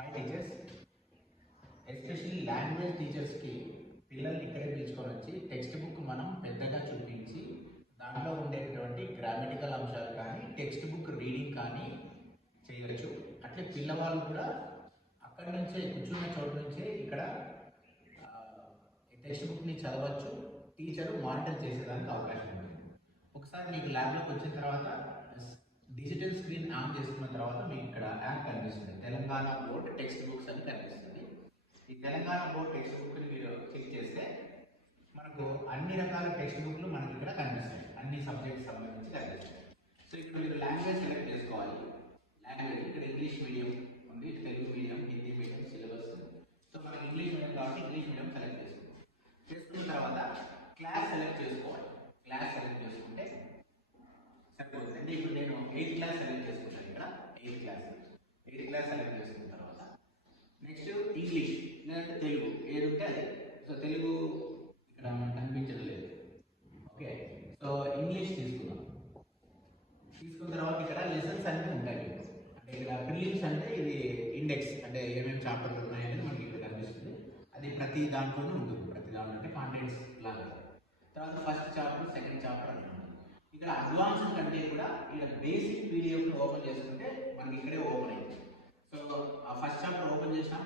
Hi teachers, especially language టీచర్స్కి పిల్లల్ని ఇక్కడే పిలుచుకొని వచ్చి టెక్స్ట్ బుక్ మనం పెద్దగా చూపించి దాంట్లో ఉండేటటువంటి గ్రామటికల్ అంశాలు కానీ టెక్స్ట్ బుక్ రీడింగ్ కానీ చేయవచ్చు. అట్లే పిల్లవాళ్ళు కూడా అక్కడి నుంచే కూర్చున్న చోటు నుంచే ఇక్కడ టెక్స్ట్ బుక్ని చదవచ్చు. టీచరు మానిటర్ చేసేదానికి అవకాశం ఉంది. ఒకసారి మీకు ల్యాబ్లోకి వచ్చిన తర్వాత డిజిటల్ స్క్రీన్ ఆన్ చేసుకున్న తర్వాత మీకు ఇక్కడ యాప్ కనిపిస్తుంది, తెలంగాణ బోర్డ్ టెక్స్ట్ బుక్స్ అని కనిపిస్తుంది. ఈ తెలంగాణ బోర్డ్ టెక్స్ట్ బుక్ని మీరు క్లిక్ చేస్తే మనకు అన్ని రకాల టెక్స్ట్ బుక్లు మనకి ఇక్కడ కనిపిస్తాయి, అన్ని సబ్జెక్ట్స్ సంబంధించి కనిపిస్తాయి. సో ఇక్కడ మీరు లాంగ్వేజ్ సెలెక్ట్ చేసుకోవాలి. లాంగ్వేజ్ ఇక్కడ ఇంగ్లీష్ మీడియం ఉంది, Telugu medium, Hindi medium syllabus ఉంది. సో మనకి ఇంగ్లీష్ మీడియం కాబట్టి ఇంగ్లీష్ మీడియం సెలెక్ట్ చేసుకున్న తర్వాత క్లాస్ సెలెక్ట్ చేసుకోవాలి. క్లాస్ సెలెక్ట్ చేసుకుంటే సరిపోతుంది. అంటే ఇప్పుడు నేను 8th క్లాస్ సెలెక్ట్ చేసుకున్నాను. ఇక్కడ 8th క్లాస్ సెలెక్ట్ చేసుకున్న తర్వాత నెక్స్ట్ ఇంగ్లీష్ లేదంటే తెలుగు ఏది ఉంటే అది. సో తెలుగు ఇక్కడ మనకు కనిపించడం లేదు. ఓకే, సో ఇంగ్లీష్ తీసుకున్న తర్వాత ఇక్కడ లెసన్స్ అన్నీ ఉంటాయి. అంటే ఇక్కడ ప్రిలిమ్స్ అంటే ఇది ఇండెక్స్, అంటే ఏమేమి చాప్టర్లు ఉన్నాయనేది మనకి ఇక్కడ కనిపిస్తుంది. అది ప్రతి దాంట్లోనే ఉంటుంది. ప్రతి దాంట్లో అంటే కాంటెంట్స్ లాగా. తర్వాత ఫస్ట్ చాప్టర్, సెకండ్ చాప్టర్ అని ఉంటుంది. ఇక్కడ అడ్వాన్స్డ్ కంటే కూడా ఇక్కడ బేసిక్ పీడిఎఫ్ని ఓపెన్ చేసుకుంటే మనకి ఇక్కడే ఓపెన్ అయింది. సో ఆ ఫస్ట్ చాప్టర్ ఓపెన్ చేసినాం.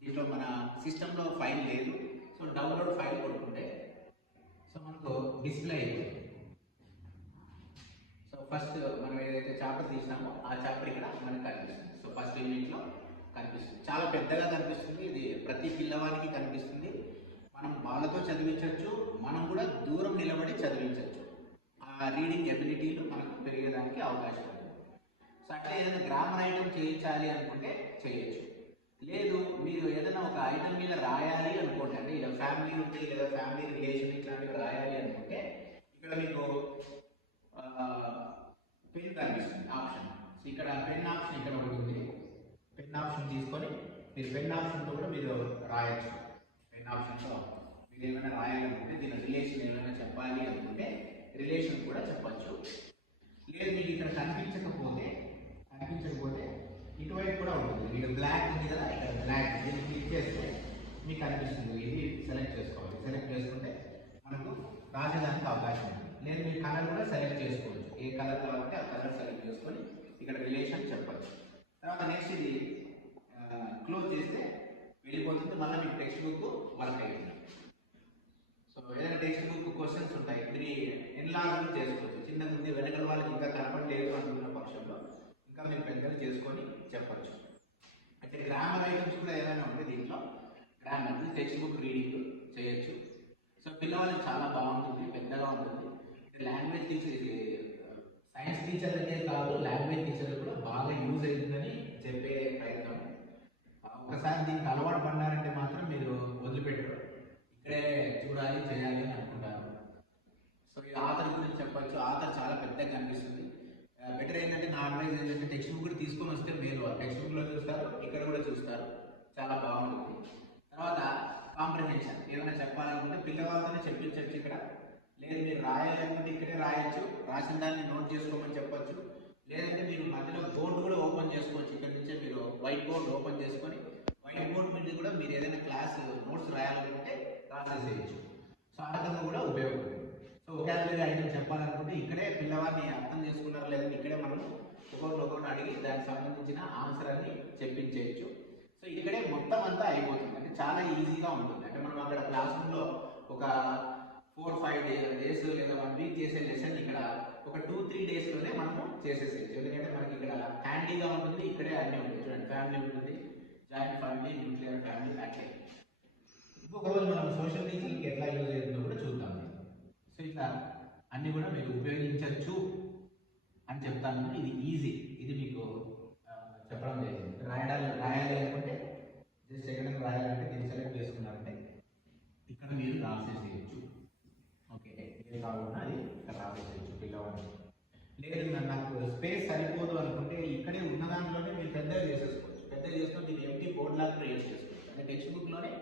దీంట్లో మన సిస్టంలో ఫైల్ లేదు. సో డౌన్లోడ్ ఫైల్ కొట్టుకుంటే సో మనకు డిస్ప్లే అయిపోయింది. సో ఫస్ట్ మనం ఏదైతే చాప్టర్ తీసినామో ఆ చాప్టర్ ఇక్కడ మనకు కనిపిస్తుంది. సో ఫస్ట్ యూనిట్లో కనిపిస్తుంది. చాలా పెద్దగా కనిపిస్తుంది. ఇది ప్రతి పిల్లవాడికి కనిపిస్తుంది. మనం వాళ్ళతో చదివించవచ్చు, మనం కూడా దూరం నిలబడి చదివించవచ్చు. ఆ రీడింగ్ ఎబిలిటీలు మనకు పెరిగేదానికి అవకాశం ఉంది. సో అట్లా ఏదైనా గ్రామర్ ఐటమ్ చేయించాలి అనుకుంటే చేయొచ్చు. లేదు మీరు ఏదైనా ఒక ఐటమ్ మీద రాయాలి అనుకోండి, అంటే ఇలా ఫ్యామిలీ ఉంది లేదా ఫ్యామిలీ రిలేషన్ ఇట్లాంటివి రాయాలి అనుకుంటే ఇక్కడ మీకు పెన్ కనిపిస్తుంది ఆప్షన్. సో ఇక్కడ పెన్ ఆప్షన్ ఇక్కడ ఒకటి ఉంది. పెన్ ఆప్షన్ తీసుకొని మీరు పెన్ ఆప్షన్తో కూడా మీరు రాయొచ్చు. పెన్ ఆప్షన్తో మీరు ఏమైనా రాయాలనుకుంటే దీని రిలేషన్ ఏమైనా చెప్పాలి అనుకుంటే రిలేషన్ కూడా చెప్పచ్చు. లేదు మీకు ఇక్కడ కనిపించకపోతే ఇటువైపు కూడా ఉంటుంది. మీకు బ్లాక్ ఉంది కదా, ఇక్కడ బ్లాక్ దీన్ని క్లిక్ చేస్తే మీకు కనిపిస్తుంది. ఇది సెలెక్ట్ చేసుకోవాలి. సెలెక్ట్ చేసుకుంటే మనకు రాసేదానికి అవకాశం ఉంది. లేదు మీ కలర్ కూడా సెలెక్ట్ చేసుకోవచ్చు. ఏ కలర్ కావాలంటే ఆ కలర్ సెలెక్ట్ చేసుకొని ఇక్కడ రిలేషన్ చెప్పచ్చు. తర్వాత నెక్స్ట్ ఇది క్లోజ్ చేస్తే వెళ్ళిపోతుంది. మళ్ళీ మీకు టెక్స్ట్ బుక్ వర్క్ అవుతుంది. సో ఏదైనా టెక్స్ట్ బుక్ క్వశ్చన్స్ ఉంటాయి, ఇది ఎన్లార్జ్ చేసుకోవచ్చు. చిన్నగా ఉంది, వెనకల వాళ్ళకి ఇంకా కనపడలేదు అనుకున్న పక్షంలో ఇంకా మీరు పెద్దగా చేసుకొని చెప్పచ్చు. అయితే గ్రామర్ ఐటమ్స్ కూడా ఏదైనా ఉంటే దీంట్లో గ్రామర్ టెక్స్ట్ బుక్ రీడింగ్ చేయొచ్చు. సో పిల్లవాళ్ళకి చాలా బాగుంటుంది, పెద్దగా ఉంటుంది. అంటే లాంగ్వేజ్ టీచర్, సైన్స్ టీచర్లకే కాదు లాంగ్వేజ్ టీచర్లు కూడా బాగా యూజ్ అవుతుందని చెప్పే ప్రయత్నం. ఒకసారి దీనికి అలవాటు పడ్డారంటే మాత్రం మీరు వదిలిపెట్టరు, ఇక్కడే చూడాలి చేయాలి అని అనుకుంటారు. సో ఈ ఆథర్ గురించి చెప్పచ్చు. ఆథర్ చాలా పెద్దగా కనిపిస్తుంది. బెటర్ ఏంటంటే నా అడ్వైజ్ ఏంటంటే టెక్స్ట్ బుక్ కూడా తీసుకొని వస్తే మేలు. టెక్స్ట్ బుక్లో చూస్తారు, ఇక్కడ కూడా చూస్తారు, చాలా బాగుంటుంది. తర్వాత కాంప్రహెన్షన్ ఏమైనా చెప్పాలనుకుంటే పిల్లవాళ్ళతోనే చెప్పించవచ్చు ఇక్కడ. లేదు మీరు రాయాలనుకుంటే ఇక్కడే రాయొచ్చు, రాసిన దాన్ని నోట్ చేసుకోమని చెప్పచ్చు. లేదంటే మీరు మధ్యలో బోర్డు కూడా ఓపెన్ చేసుకోవచ్చు. ఇక్కడ నుంచే మీరు వైట్ బోర్డు ఓపెన్ చేసుకొని వైట్ బోర్డు మీద కూడా మీరు ఏదైనా క్లాస్ నోట్స్ రాయాలనుకుంటే రాసేసేయచ్చు. సో ఆ రకంగా కూడా ఉపయోగపడుతుంది. సో ఒకేసారి ఐటమ్ చెప్పాలనుకుంటే ఇక్కడే పిల్లవాడిని అర్థం చేసుకున్నారో లేదని ఇక్కడే మనం ఒకరిని అడిగి దానికి సంబంధించిన ఆన్సర్ అని చెప్పించేయచ్చు. సో ఇక్కడే మొత్తం అంతా అయిపోతుంది. అంటే చాలా ఈజీగా ఉంటుంది. అంటే మనం అక్కడ క్లాస్ రూమ్లో ఒక 4-5 డేస్ లేదా 1 వీక్ చేసే లెసన్ ఇక్కడ ఒక 2-3 డేస్లోనే మనము చేసేసేయచ్చు. ఎందుకంటే మనకి ఇక్కడ హ్యాండీగా ఉంటుంది. ఇక్కడే అన్నీ ఉంటాయి. చూడండి, ఫ్యామిలీ ఉంటుంది, జాయింట్ ఫ్యామిలీ, న్యూక్లియర్ ఫ్యామిలీ, అట్లే. ఇంకొక రోజు మనం సోషల్ టీచింగ్కి ఎట్లా యూజ్ అవుతుందో కూడా చూద్దాం. సో ఇట్లా అన్నీ కూడా మీరు ఉపయోగించవచ్చు అని చెప్తాను. ఇది ఈజీ, ఇది మీకు చెప్పడం లేదు. రాయాలి అనుకుంటే జస్ట్ ఎక్కడైనా రాయాలంటే దీన్ని సెలెక్ట్ చేసుకున్నారంటే ఇక్కడ మీరు రాసేసేయచ్చు. ఓకే, ఏది కావాలన్నా అది ఇక్కడ రాసేసేయచ్చు పిల్లవాడిని. లేదు నాకు స్పేస్ సరిపోదు అనుకుంటే ఇక్కడే ఉన్న దాంట్లోనే మీరు పెద్దగా చేసేసుకోవచ్చు. పెద్దగా చేసుకొని దీన్ని ఎంటీ బోర్డ్ లాగా క్రియేట్ చేసుకోవచ్చు. అంటే టెక్స్ట్ బుక్లోనే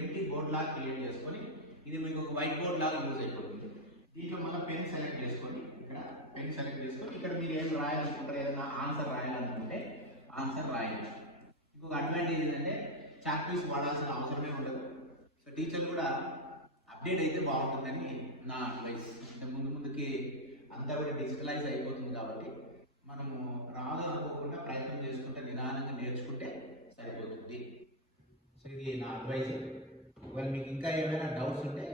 ఎంటీ బోర్డ్ లాగా క్రియేట్ చేసుకొని ఇది మీకు ఒక వైట్ బోర్డ్ లాగా యూజ్ అయిపోతుంది. దీంట్లో మళ్ళీ పెన్ సెలెక్ట్ చేసుకొని ఇక్కడ మీరు ఏం రాయాలనుకుంటారు, ఏదైనా ఆన్సర్ రాయాలనుకుంటే ఆన్సర్ రాయాలి. ఇంకొక అడ్వాంటేజ్ ఏంటంటే చాక్ పీస్ వాడాల్సిన అవసరమే ఉండదు. సో టీచర్లు కూడా అప్డేట్ అయితే బాగుంటుందని నా అడ్వైస్. అంటే ముందుకి అంతా కూడా డిజిటలైజ్ అయిపోతుంది కాబట్టి మనము రాదు అనుకోకుండా ప్రయత్నం చేసుకుంటే నిదానంగా నేర్చుకుంటే సరిపోతుంది. సో ఇది నా అడ్వైజ్. ఒకవేళ మీకు ఇంకా ఏమైనా డౌట్స్ ఉంటే